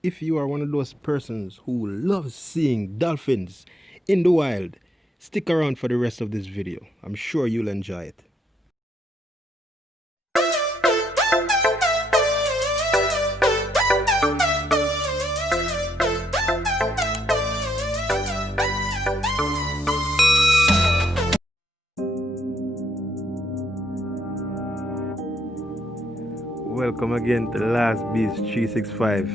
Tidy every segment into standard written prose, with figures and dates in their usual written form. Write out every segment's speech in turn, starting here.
If you are one of those persons who loves seeing dolphins in the wild, stick around for the rest of this video. I'm sure you'll enjoy it. Welcome again to Last Beast 365,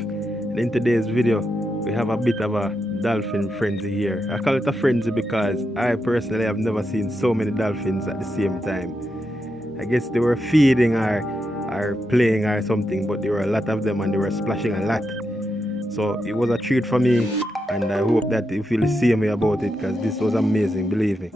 and in today's video we have a bit of a dolphin frenzy here. I call it a frenzy because I personally have never seen so many dolphins at the same time. I guess they were feeding or playing or something, but there were a lot of them and they were splashing a lot. So it was a treat for me, and I hope that you feel the same way about it, because this was amazing, believe me.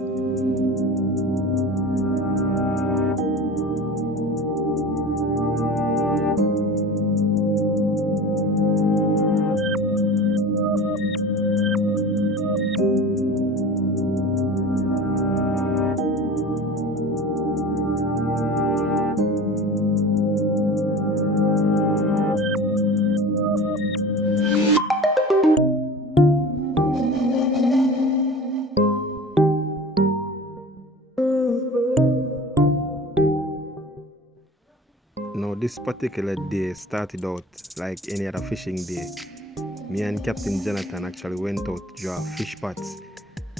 Now this particular day started out like any other fishing day. Me and Captain Jonathan actually went out to draw fish pots,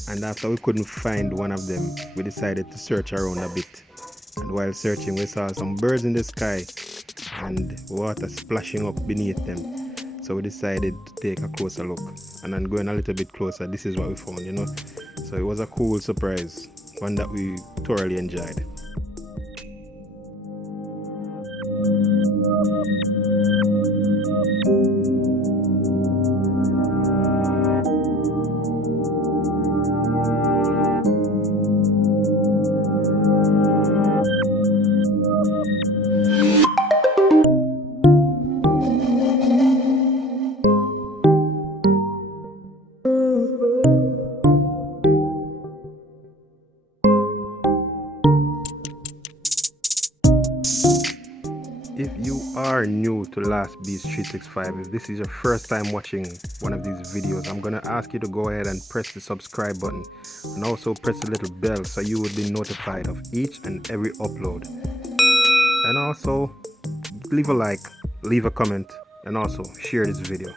and after we couldn't find one of them, we decided to search around a bit. And while searching, we saw some birds in the sky and water splashing up beneath them. So we decided to take a closer look, and then going a little bit closer, this is what we found, So it was a cool surprise, one that we thoroughly enjoyed. If you are new to Last Beast 365, if this is your first time watching one of these videos, I'm gonna ask you to go ahead and press the subscribe button, and also press the little bell so you will be notified of each and every upload. And also leave a like, leave a comment, and also share this video.